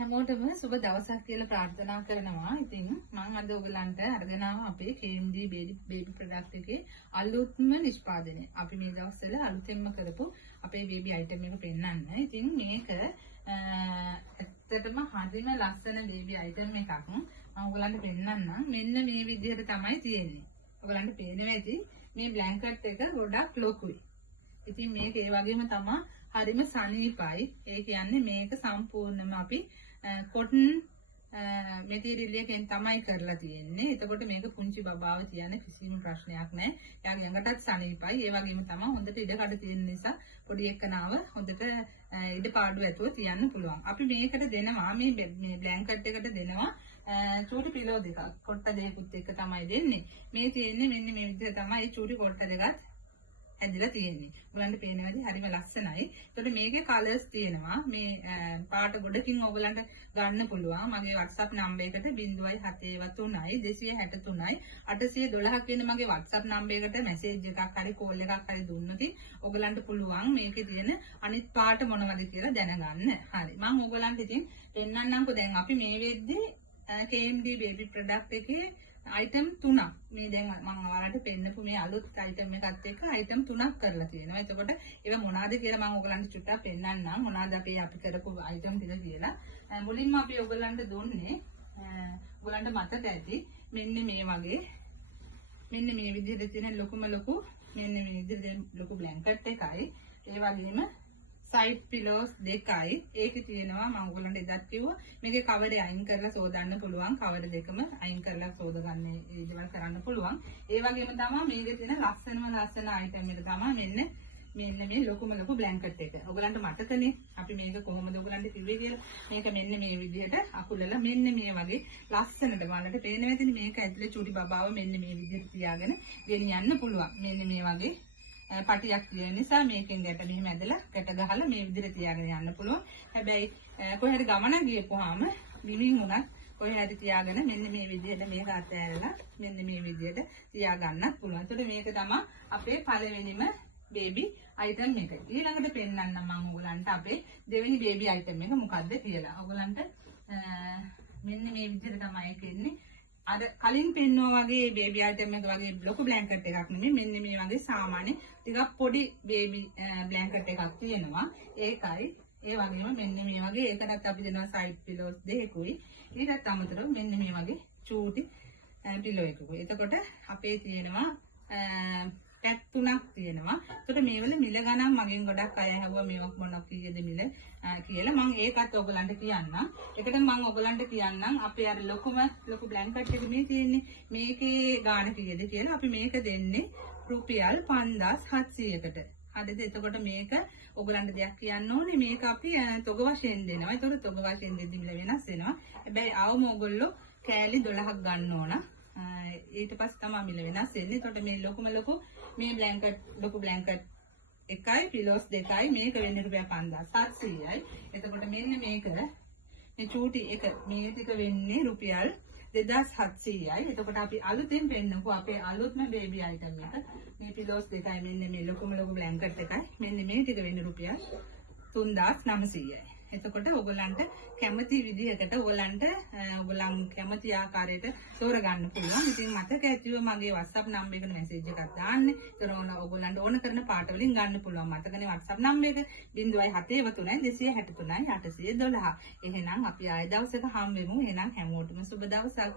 හැමෝටම සුබ දවසක් කියලා ප්‍රාර්ථනා කරනවා. ඉතින් මම අද ඔයගලන්ට අරගෙන ආවා අපේ KMD baby product එකේ අලුත්ම නිෂ්පාදනය. අපි මේ දවස්වල අලුතෙන්ම කරපු අපේ baby item එක පෙන්නන්න. ඉතින් මේක ඇත්තටම හරිම ලස්සන baby item එකක්. මම ඔයගලන්ට පෙන්නන්නම්. මෙන්න මේ විදිහට තමයි තියෙන්නේ. ඔයගලන්ට පේනවා ඇති මේ බ්ලැන්කට් එක ගොඩක් ලොකුයි. ඉතින් මේක ඒ වගේම තමයි හරිම සනීපයි. ඒ කියන්නේ මේක සම්පූර්ණයෙන්ම අපි කොටන් මැටීරියල් එකෙන් තමයි කරලා තියෙන්නේ. එතකොට මේක පුංචි බබාව තියන කිසිම ප්‍රශ්නයක් නැහැ. එයාගේ ළඟටත් සනීපයි. ඒ වගේම තමයි හොඳට ඉඩකඩ තියෙන නිසා පොඩි එක්කනාව හොඳට ඉඩ පාඩු ඇතුව තියන්න පුළුවන්. අපි මේකට දෙනවා මේ බ්ලැන්කට් එකට දෙනවා චූටි පිලෝ දෙකක්. කොට්ට දෙකකුත් එක තමයි දෙන්නේ. මේ තියෙන්නේ මෙන්න මේ විදිහට තමයි චූටි කොට්ට දෙකත් ඇදලා තියෙන්නේ. ඔයගලන්ට පේනවාද හරිම ලස්සනයි. ඒතකොට මේකේ කලර්ස් තියෙනවා. මේ පාට ගොඩකින් ඔයගලන්ට ගන්න පුළුවන්. මගේ WhatsApp නම්බර් එකට 073 263 812 කියන මගේ WhatsApp නම්බර් එකට මැසේජ් එකක් හරි කෝල් එකක් හරි දුන්නොත් ඔයගලන්ට පුළුවන් මේකේ තියෙන අනිත් පාට මොනවද කියලා දැනගන්න. හරි. මම ඔයගලන්ට ඉතින් පෙන්නන්නම්කෝ දැන් අපි මේ වෙද්දී KMD baby product එකේ item 3ක් මේ දැන් මම ඔයාලට පෙන්නපු මේ අලුත් item එකත් එක්ක item 3ක් කරලා තියෙනවා. එතකොට ඒක මොනවාද කියලා මම ඔයගලන්ට චුට්ටක් පෙන්නන්නම්. මොනවාද අපි කරපු item ටික කියලා. මුලින්ම අපි ඔයගලන්ට දුන්නේ ඔයගලන්ට මතක ඇති මෙන්න මේ වගේ මෙන්න මේ විදිහට තියෙන ලොකුම ලොකු මෙන්න මේ විදිහට ලොකු බ්ලැන්කට් එකයි. ඒ වගේම සයිඩ් පිලෝස් දෙකයි. ඒකේ තියෙනවා මම ඔයගලන්ට එදත් කිව්වා මේකේ කවරේ අයින් කරලා සෝදන්න පුළුවන්. කවර දෙකම අයින් කරලා සෝදගන්න දේවල් කරන්න පුළුවන්. ඒ වගේම තමයි මේකේ තියෙන ලස්සන අයිටම් එක තමයි මෙන්න මේ ලොකුම ලොකු බ්ලැන්කට් එක. ඔයගලන්ට මතකනේ අපි මේක කොහොමද ඔයගලන්ට කිව්වේ කියලා. මේක මෙන්න මේ විදිහට අකුලලා මෙන්න මේ වගේ ලස්සනට බලන්න පේනවා ඇතිනේ. මේක ඇතුලේ චූටි බබාව මෙන්න මේ විදිහට තියාගෙන ගෙනියන්න පුළුවන්. මෙන්න මේ වගේ පටියක් තියෙන නිසා මේකෙන් ගැට මෙහෙම ඇදලා ගැට ගහලා මේ විදිහට තියාගෙන යන්න පුළුවන්. හැබැයි කොහේ හරි ගමනක් ගියපුවාම බිමින් උනත් කොහේ හරි තියාගෙන මෙන්න මේ විදිහට මේක අතෑරලා මෙන්න මේ විදිහට තියාගන්නත් පුළුවන්. ඒකට මේක තමයි අපේ පළවෙනිම baby item එක. ඊළඟට පෙන්නන්න මම ඔයගලන්ට අපේ දෙවෙනි baby item එක මොකද්ද කියලා. ඔයගලන්ට මෙන්න මේ විදිහට තමයි කියන්නේ. අර කලින් පෙන්වුවා වගේ baby item එක වගේ ලොකු බ්ලැන්කට් එකක් නෙමෙයි. මෙන්න මේ වගේ සාමාන්‍ය ටිකක් පොඩි baby බ්ලැන්කට් එකක් තියෙනවා. ඒකයි ඒ වගේම මෙන්න මේ වගේ ඒකටත් අපි දෙනවා සයිඩ් පිලෝස් දෙකකුයි. ඊටත් අමතරව මෙන්න මේ වගේ චූටි පිලෝ එකකුයි. එතකොට අපේ තියෙනවා පැක් 3ක් තියෙනවා. එතකොට මේවල මිල ගණන් මගෙන් ගොඩක් අය ඇහුවා මේවක් මොනක් කීයද මිල කියලා. මම ඒකත් ඔයගලන්ට කියන්නම්. ඒකට මම ඔයගලන්ට කියන්නම් අපේ අර ලොකු බ්ලැන්කට් එක මේ තියෙන්නේ. මේකේ ගාණ කීයද කියලා. අපි මේක දෙන්නේ රුපියල් 5700කට. හරිද? එතකොට මේක ඔයගලන්ට දෙයක් කියන්න ඕනේ. මේක අපි තොග වශයෙන් දෙනවා. ඒතකොට තොග වශයෙන් දෙද්දි මිල වෙනස් වෙනවා. හැබැයි ආවම ඔයගොල්ලෝ කෑලි 12ක් ගන්න ඕන. ඊට පස්සේ තමයි මිල වෙනස් වෙන්නේ. එතකොට මේ ලොකු මේ ලොකු බ්ලැන්කට් එකයි පිලෝස් දෙකයි මේක වෙන්නේ රුපියල් 5700යි. එතකොට මෙන්න මේක මේ චූටි එක මේ ටික වෙන්නේ රුපියල් 2700යි. එතකොට අපි අලුතෙන් පෙන්නපු අපේ අලුත්ම baby item එක මේ පිලෝස් දෙකයි මෙන්න මේ ලොකු බ්ලැන්කට් එකයි මෙන්න මේ ටික වෙන්නේ රුපියල් 3900යි. එතකොට ඔයගලන්ට කැමති විදිහකට ඔයගලන් කැමති ආකාරයට තෝරගන්න පුළුවන්. ඉතින් මතක ඇතිව මගේ WhatsApp නම්බර් එකට මැසේජ් එකක් දාන්න. ඒතර ඔයගලන්ට ඕන කරන පාට වලින් ගන්න පුළුවන්. මතකනේ WhatsApp නම්බර් එක 073 263 812. එහෙනම් අපි ආයෙ දවසක හම් වෙමු. එහෙනම් හැමෝටම සුබ දවසක්.